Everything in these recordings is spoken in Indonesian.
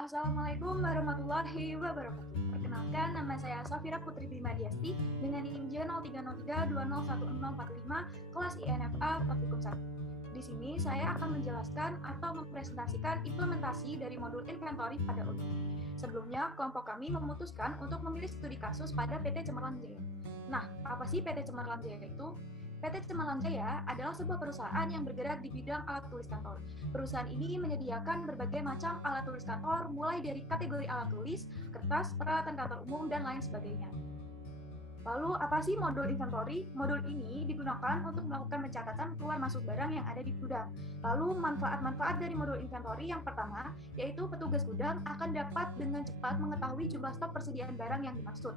Assalamualaikum warahmatullahi wabarakatuh. Perkenalkan, nama saya Safira Putri Bimadiasti dengan NIM J0303201045 kelas INFA Praktikum 1. Di sini saya akan menjelaskan atau mempresentasikan implementasi dari modul inventory pada ODO. Sebelumnya, kelompok kami memutuskan untuk memilih studi kasus pada PT Cemerlang Jaya. Nah, apa sih PT Cemerlang Jaya itu? PT Cemerlang Jaya adalah sebuah perusahaan yang bergerak di bidang alat tulis kantor. Perusahaan ini menyediakan berbagai macam alat tulis kantor, mulai dari kategori alat tulis, kertas, peralatan kantor umum, dan lain sebagainya. Lalu, apa sih modul inventory? Modul ini digunakan untuk melakukan pencatatan keluar masuk barang yang ada di gudang. Lalu, manfaat-manfaat dari modul inventory yang pertama, yaitu petugas gudang akan dapat dengan cepat mengetahui jumlah stok persediaan barang yang dimaksud.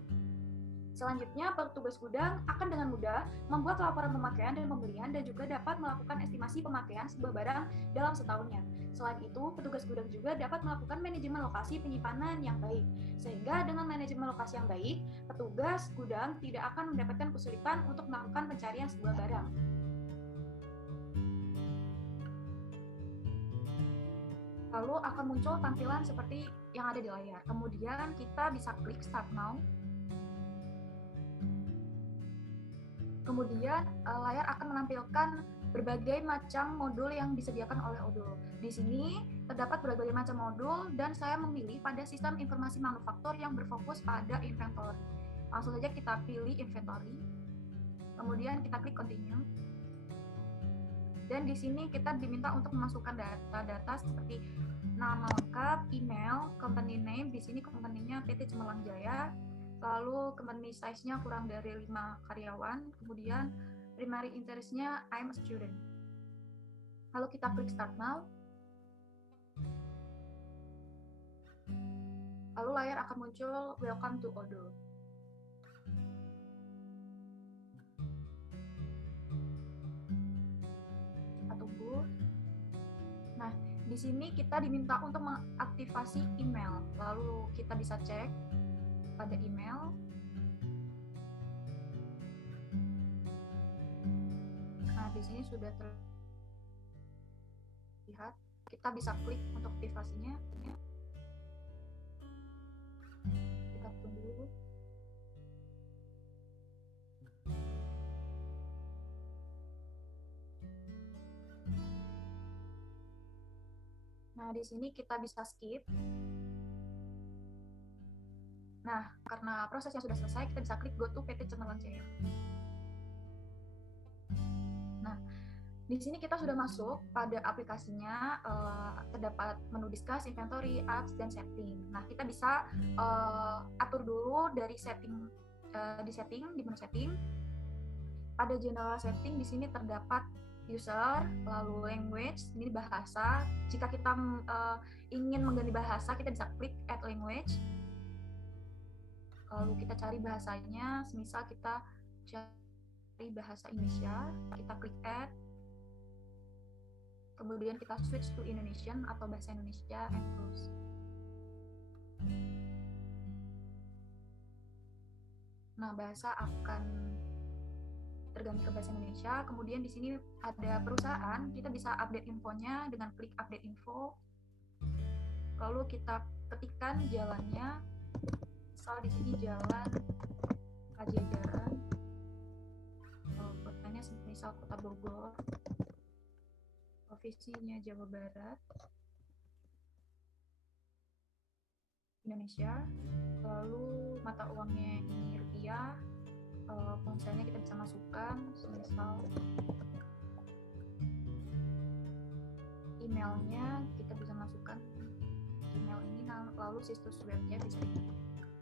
Selanjutnya, petugas gudang akan dengan mudah membuat laporan pemakaian dan pembelian dan juga dapat melakukan estimasi pemakaian sebuah barang dalam setahunnya. Selain itu, petugas gudang juga dapat melakukan manajemen lokasi penyimpanan yang baik. Sehingga dengan manajemen lokasi yang baik, petugas gudang tidak akan mendapatkan kesulitan untuk melakukan pencarian sebuah barang. Lalu akan muncul tampilan seperti yang ada di layar. Kemudian kita bisa klik Start Now. Kemudian layar akan menampilkan berbagai macam modul yang disediakan oleh ODO. Di sini terdapat berbagai macam modul dan saya memilih pada sistem informasi manufaktur yang berfokus pada inventory. Langsung saja kita pilih inventory. Kemudian kita klik continue. Dan di sini kita diminta untuk memasukkan data-data seperti nama lengkap, email, company name. Di sini company-nya PT Cemerlang Jaya. Lalu company size-nya kurang dari 5 karyawan, kemudian primary interest-nya I'm a student. Lalu kita klik Start Now. Lalu layar akan muncul Welcome to ODO. Kita tunggu. Nah, di sini kita diminta untuk mengaktifasi email. Lalu kita bisa cek pada email. Nah, di sini sudah terlihat. Kita bisa klik untuk aktivasinya. Kita tunggu. Nah, di sini kita bisa skip. Nah, karena prosesnya sudah selesai, kita bisa klik Go to PT Cemerlang Jaya. Nah, di sini kita sudah masuk pada aplikasinya, terdapat menu discuss, inventory, apps, dan setting. Nah, kita bisa atur dulu dari setting, di menu setting. Pada general setting di sini terdapat user, lalu language, ini bahasa. Jika kita ingin mengganti bahasa, kita bisa klik add language. Lalu kita cari bahasanya, semisal kita cari bahasa Indonesia, kita klik add. Kemudian kita switch to Indonesian atau bahasa Indonesia and close. Nah, bahasa akan terganti ke bahasa Indonesia. Kemudian di sini ada perusahaan, kita bisa update infonya dengan klik update info. Lalu kita ketikkan jalannya. Misal di sini jalan Pajajaran. Kotanya misal Kota Bogor. Provinsinya Jawa Barat. Indonesia. Lalu mata uangnya ini rupiah. Ponselnya kita bisa masukkan, misal emailnya kita bisa masukkan email ini, lalu situs webnya bisa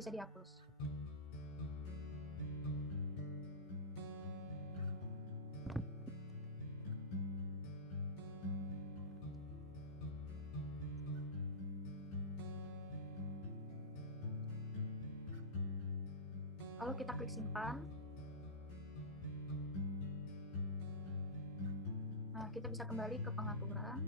dihapus. Lalu kita klik simpan. Nah, kita bisa kembali ke pengaturan.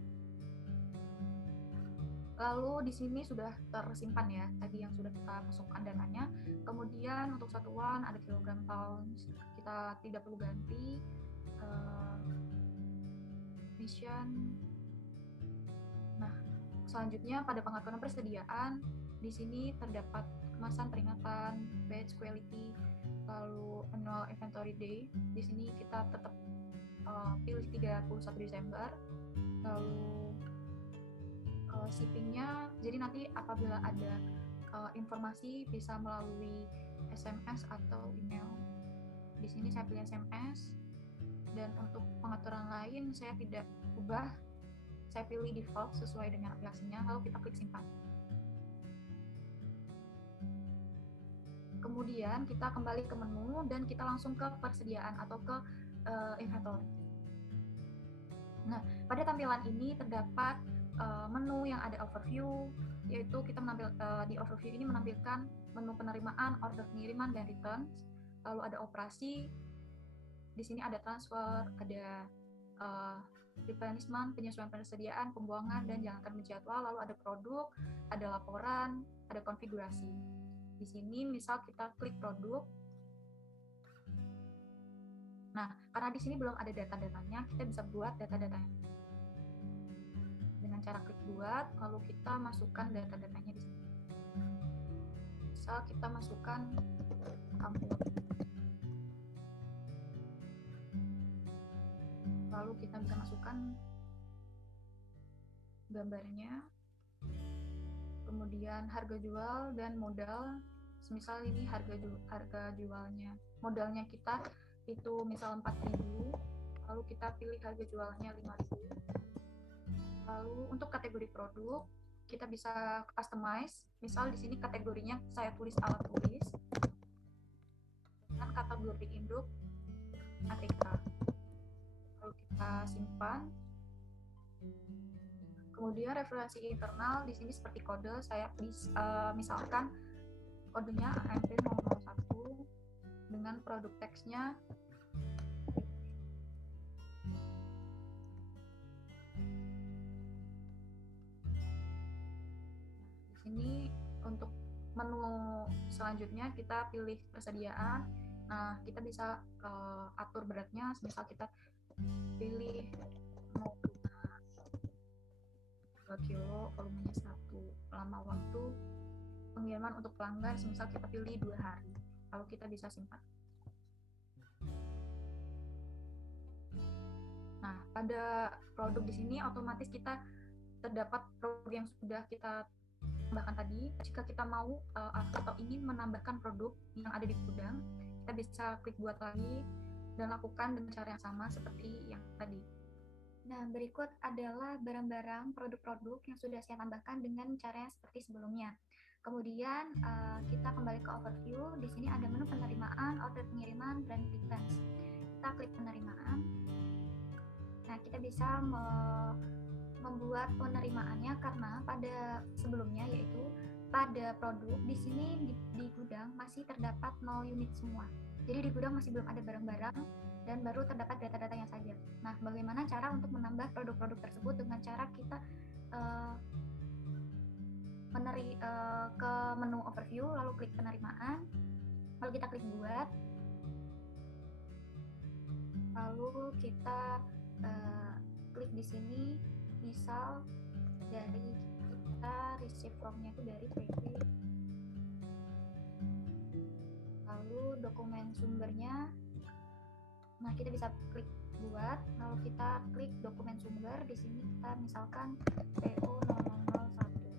Lalu di sini sudah tersimpan ya, tadi yang sudah kita masukkan datanya. Kemudian untuk satuan ada kilogram, pounds, kita tidak perlu ganti. Mission. Nah, Selanjutnya pada pengaturan persediaan, di sini terdapat kemasan peringatan, batch quality, lalu annual inventory day. Di sini kita tetap pilih 31 Desember. Lalu shippingnya, jadi nanti apabila ada informasi bisa melalui SMS atau email. Di sini saya pilih SMS, dan untuk pengaturan lain saya tidak ubah, saya pilih default sesuai dengan aplikasinya, lalu kita klik simpan. Kemudian kita kembali ke menu dan kita langsung ke persediaan atau ke inventory. Nah, pada tampilan ini terdapat menu yang ada overview, yaitu kita di overview ini menampilkan menu penerimaan, order pengiriman, dan returns. Lalu ada operasi, di sini ada transfer, ada replenishment, penyesuaian persediaan, pembuangan, dan jalankan menjadwal. Lalu ada produk, ada laporan, ada konfigurasi. Di sini misal kita klik produk. Nah, karena di sini belum ada data-datanya, kita bisa buat data-datanya dengan cara klik buat, lalu kita masukkan data-datanya di sini. Misal kita masukkan amplop, lalu kita bisa masukkan gambarnya, kemudian harga jual dan modal. Semisal ini harga jualnya, modalnya kita itu misal 4.000, lalu kita pilih harga jualnya 5.000. Lalu untuk kategori produk kita bisa customize, misal di sini kategorinya saya tulis alat tulis dengan kategori induk ATK. Lalu kita simpan. Kemudian referensi internal di sini seperti kode, saya misalkan kodenya AMP 001 dengan produk teksnya di sini. Untuk menu selanjutnya kita pilih persediaan. Nah, kita bisa atur beratnya, misal kita pilih 2 kilo, volumenya 1, lama waktu pengiriman untuk pelanggan, misal kita pilih 2 hari, lalu kita bisa simpan. Nah, pada produk di sini otomatis kita terdapat produk yang sudah kita tambahkan tadi. Jika kita mau atau ingin menambahkan produk yang ada di gudang, kita bisa klik buat lagi dan lakukan dengan cara yang sama seperti yang tadi. Nah, berikut adalah barang-barang produk-produk yang sudah saya tambahkan dengan cara yang seperti sebelumnya. Kemudian kita kembali ke overview. Di sini ada menu penerimaan, order pengiriman, dan returns. Kita klik penerimaan. Nah, kita bisa membuat penerimaannya karena pada sebelumnya, yaitu pada produk di sini di gudang masih terdapat 0 unit semua. Jadi di gudang masih belum ada barang-barang dan baru terdapat data-datanya saja. Nah, bagaimana cara untuk menambah produk-produk tersebut dengan cara kita ke menu overview, lalu klik penerimaan, lalu kita klik buat, lalu kita klik di sini, misal dari kita receive from-nya itu dari PP, lalu dokumen sumbernya. Nah, kita bisa klik buat, lalu kita klik dokumen sumber. Di sini kita misalkan PO 001.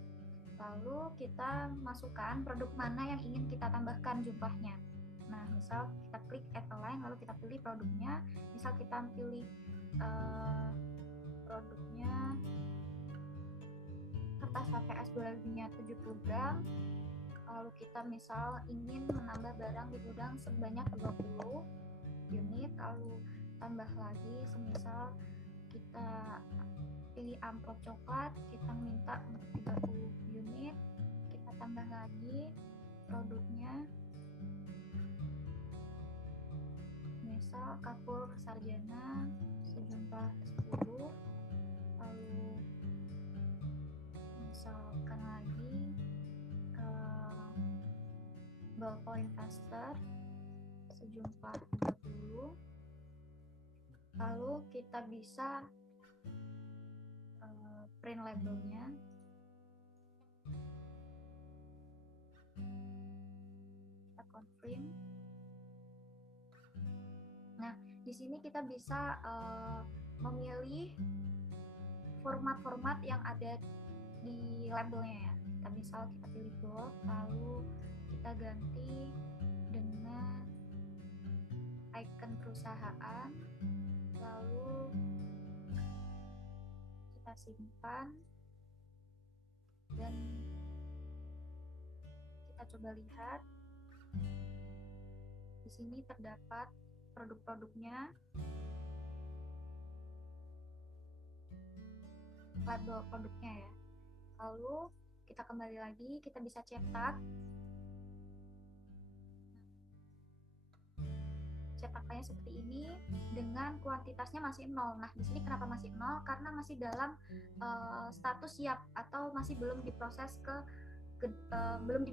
Lalu kita masukkan produk mana yang ingin kita tambahkan jumlahnya. Nah, misal kita klik add a line, lalu kita pilih produknya. Misal kita pilih produknya kertas HVS durability-nya 70 gram. Lalu kita misal ingin menambah barang di gudang sebanyak 20 unit, lalu tambah lagi, semisal kita pilih amplop coklat, kita minta untuk 30 unit, kita tambah lagi produknya, misal kapur sarjana sejumlah 10, lalu misalkan lagi ballpoint caster sejumlah 30. Lalu kita bisa print labelnya. Di sini kita bisa memilih format-format yang ada di labelnya ya. Kita misal kita pilih bold, lalu kita ganti dengan icon perusahaan, lalu kita simpan dan kita coba lihat. Di sini terdapat produk-produknya, label produknya ya. Lalu kita kembali lagi, kita bisa cetak. Cetakannya seperti ini dengan kuantitasnya masih 0. Nah, di sini kenapa masih 0? Karena masih dalam status siap atau masih belum diproses belum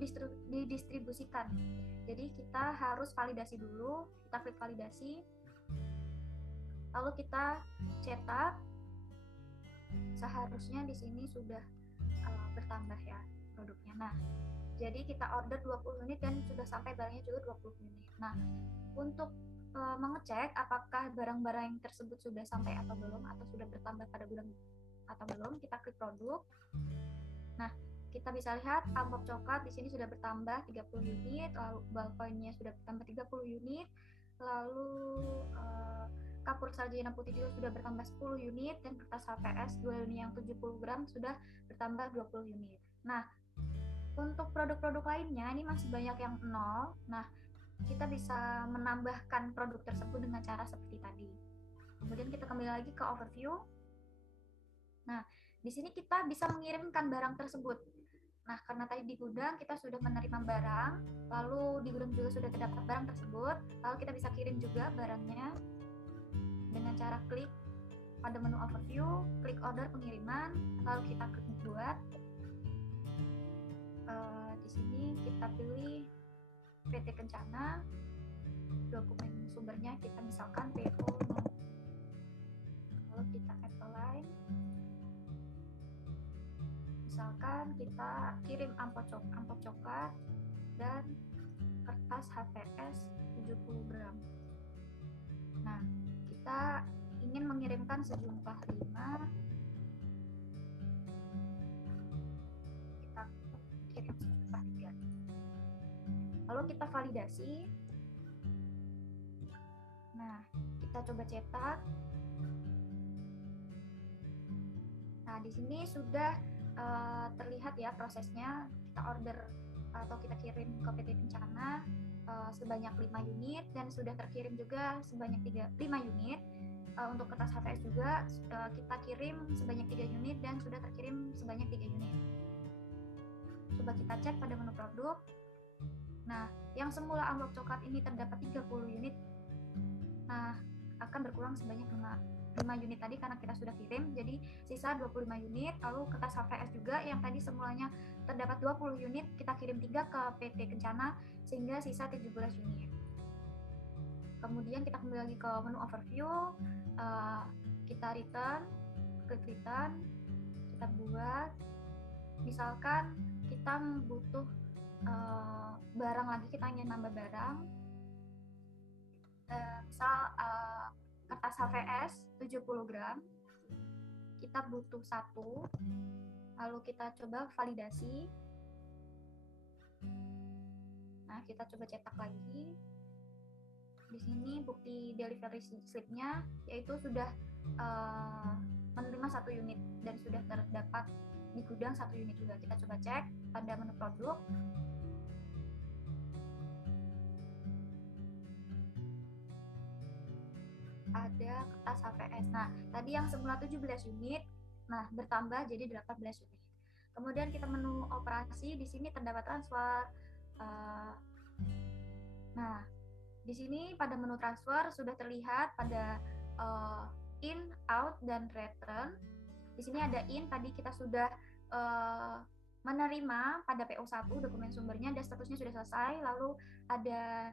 didistribusikan. Jadi kita harus validasi dulu, kita klik validasi, lalu kita cetak. Seharusnya di sini sudah bertambah ya produknya. Nah, jadi kita order 20 unit dan sudah sampai barangnya juga 20 unit. Nah, untuk mengecek apakah barang-barang tersebut sudah sampai atau belum, atau sudah bertambah pada bulan atau belum, kita klik produk. Nah, kita bisa lihat amplop coklat di sini sudah bertambah 30 unit, lalu ballpointnya sudah bertambah 30 unit, lalu kapur sarjana putih juga sudah bertambah 10 unit, dan kertas HVS 2 unit yang 70 gram sudah bertambah 20 unit. Nah, untuk produk-produk lainnya ini masih banyak yang 0. Nah, kita bisa menambahkan produk tersebut dengan cara seperti tadi. Kemudian kita kembali lagi ke overview. Nah, di sini kita bisa mengirimkan barang tersebut. Nah, karena tadi di gudang kita sudah menerima barang, lalu di gudang juga sudah terdapat barang tersebut, lalu kita bisa kirim juga barangnya dengan cara klik pada menu overview, klik order pengiriman, lalu kita klik buat. Di sini kita pilih PT Kencana, dokumen sumbernya kita misalkan PO, lalu kita apply. Misalkan kita kirim amplop coklat dan kertas HVS 70 gram. Nah, kita ingin mengirimkan sejumlah 5. Kita kirim sejumlah 3. Lalu kita validasi. Nah, kita coba cetak. Nah, di sini sudah terlihat ya prosesnya. Kita order atau kita kirim ke PT Kencana sebanyak 5 unit dan sudah terkirim juga sebanyak 5 unit. Untuk kertas HVS juga kita kirim sebanyak 3 unit dan sudah terkirim sebanyak 3 unit. Coba kita cek pada menu produk. Nah, yang semula amplop coklat ini terdapat 30 unit, nah akan berkurang sebanyak 5 unit tadi karena kita sudah kirim, jadi sisa 25 unit. Lalu kertas HVS juga yang tadi semulanya terdapat 20 unit, kita kirim 3 ke PT Kencana sehingga sisa 17 unit. Kemudian kita kembali lagi ke menu overview, kita return, klik return, kita buat. Misalkan kita butuh barang lagi, kita ingin nambah barang, misal kertas HVS 70 gram, kita butuh 1, lalu kita coba validasi. Nah, kita coba cetak lagi. Di sini bukti delivery slip-nya yaitu sudah menerima 1 unit dan sudah terdapat di gudang 1 unit juga. Kita coba cek pada menu produk. Ada kertas HVS. Nah, tadi yang semula 17 unit, nah bertambah jadi 18 unit. Kemudian kita menu operasi, di sini terdapat transfer. Nah, di sini pada menu transfer sudah terlihat pada in, out, dan return. Di sini ada in, tadi kita sudah menerima pada PO1 dokumen sumbernya dan statusnya sudah selesai. Lalu ada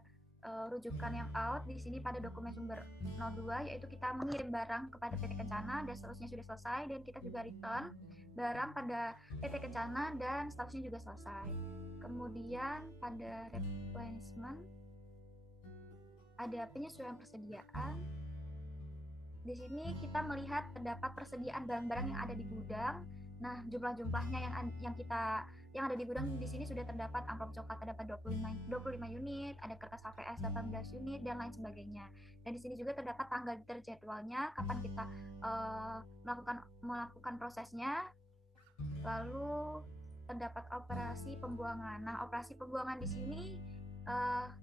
rujukan yang out di sini pada dokumen sumber 02, yaitu kita mengirim barang kepada PT Kencana dan statusnya sudah selesai, dan kita juga return barang pada PT Kencana dan statusnya juga selesai. Kemudian pada replenishment ada penyesuaian persediaan, di sini kita melihat terdapat persediaan barang-barang yang ada di gudang. Nah, jumlah-jumlahnya yang ada di gudang di sini sudah terdapat amplop coklat terdapat 25 unit, ada kertas HVS 18 unit dan lain sebagainya. Dan di sini juga terdapat tanggal terjadwalnya kapan kita melakukan prosesnya. Lalu terdapat operasi pembuangan. Nah, operasi pembuangan di sini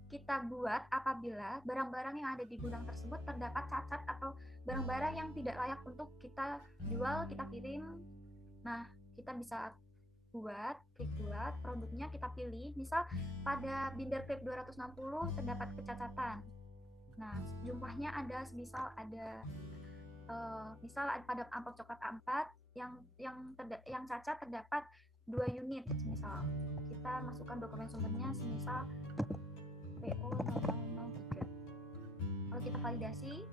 kita buat apabila barang-barang yang ada di gudang tersebut terdapat cacat atau barang-barang yang tidak layak untuk kita jual, kita kirim. Nah, kita bisa klik buat, produknya kita pilih. Misal pada binder clip 260 terdapat kecacatan. Nah, jumlahnya ada misal pada amplop coklat A4 yang cacat terdapat 2 unit. Misal kita masukkan dokumen sumbernya semisal PO 0003. Lalu kita validasi.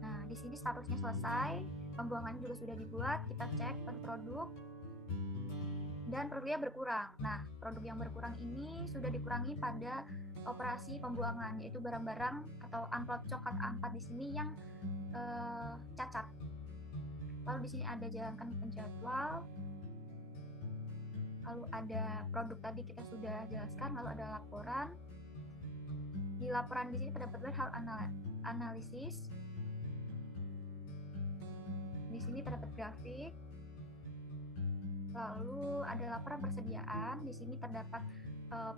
Nah, di sini statusnya selesai, pembuangan juga sudah dibuat, kita cek produk dan produknya berkurang. Nah, produk yang berkurang ini sudah dikurangi pada operasi pembuangan, yaitu barang-barang atau amplop coklat A4 di sini yang cacat. Lalu di sini ada jalankan penjadwal. Lalu ada produk tadi kita sudah jelaskan, lalu ada laporan. Di laporan di sini terdapat hal analisis. Di sini terdapat grafik. Lalu ada laporan persediaan. Di sini terdapat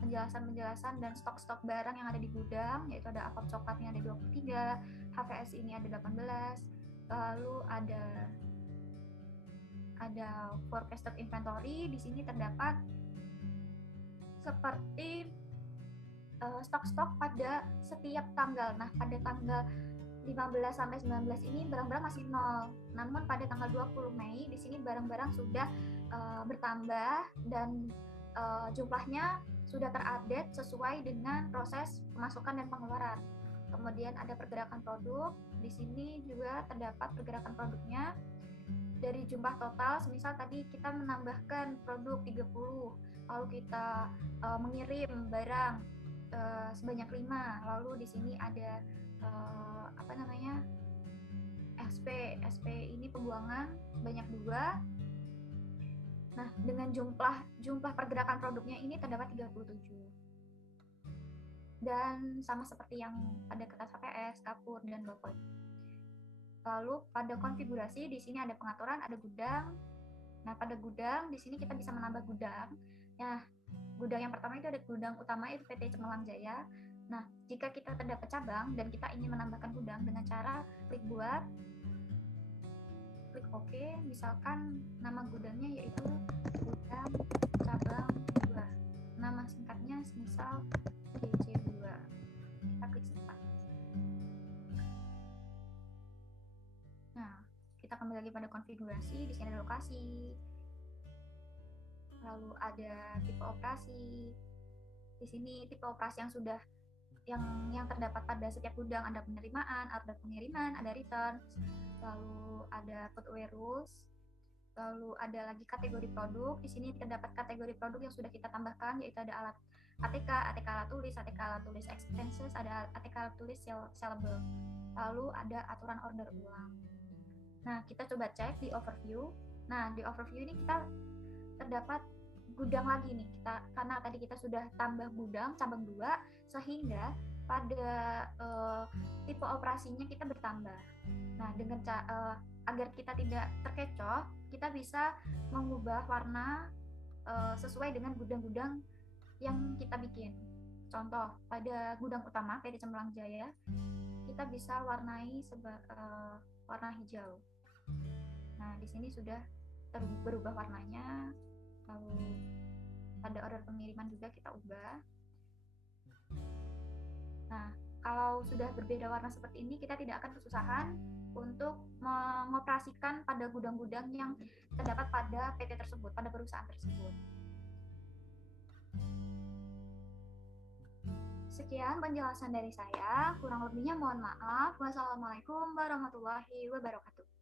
penjelasan dan stok-stok barang yang ada di gudang, yaitu ada amplop coklatnya ada 23, HVS ini ada 18. Lalu ada forecasted inventory. Di sini terdapat seperti stok-stok pada setiap tanggal. Nah, pada tanggal 15 sampai 19 ini barang-barang masih nol. Namun pada tanggal 20 Mei di sini barang-barang sudah bertambah dan jumlahnya sudah terupdate sesuai dengan proses pemasukan dan pengeluaran. Kemudian ada pergerakan produk. Di sini juga terdapat pergerakan produknya. Dari jumlah total, semisal tadi kita menambahkan produk 30, lalu kita mengirim barang sebanyak 5, lalu di sini ada SP ini pembuangan sebanyak 2. Nah, dengan jumlah pergerakan produknya ini terdapat 37. Dan sama seperti yang pada kertas HVS, kapur, dan ballpoint. Lalu pada konfigurasi di sini ada pengaturan, ada gudang. Nah, pada gudang di sini kita bisa menambah gudang. Nah, gudang yang pertama itu ada gudang utama itu PT Cemerlang Jaya. Nah, jika kita terdapat cabang dan kita ingin menambahkan gudang dengan cara klik buat, klik OK, misalkan nama gudangnya yaitu gudang cabang 2. Nama singkatnya misal GC2. Kita klik simpan. Nah, kita kembali lagi pada konfigurasi. Di sini ada lokasi, lalu ada tipe operasi. Di sini tipe operasi yang terdapat pada setiap gudang, ada penerimaan, order pengiriman, ada return, lalu ada put away rules, lalu ada lagi kategori produk. Di sini terdapat kategori produk yang sudah kita tambahkan, yaitu ada alat ATK alat tulis expenses, ada ATK alat tulis sellable, lalu ada aturan order ulang. Nah, kita coba cek di overview. Nah, di overview ini kita terdapat gudang lagi nih. Karena tadi kita sudah tambah gudang cabang 2, sehingga pada tipe operasinya kita bertambah. Nah, dengan agar kita tidak terkecoh, kita bisa mengubah warna sesuai dengan gudang-gudang yang kita bikin. Contoh, pada gudang utama PT Cemerlang Jaya, kita bisa warnai warna hijau. Nah, di sini sudah berubah warnanya. Lalu pada order pengiriman juga kita ubah. Nah, kalau sudah berbeda warna seperti ini, kita tidak akan kesusahan untuk mengoperasikan pada gudang-gudang yang terdapat pada PT tersebut, pada perusahaan tersebut. Sekian penjelasan dari saya, kurang lebihnya mohon maaf. Wassalamualaikum warahmatullahi wabarakatuh.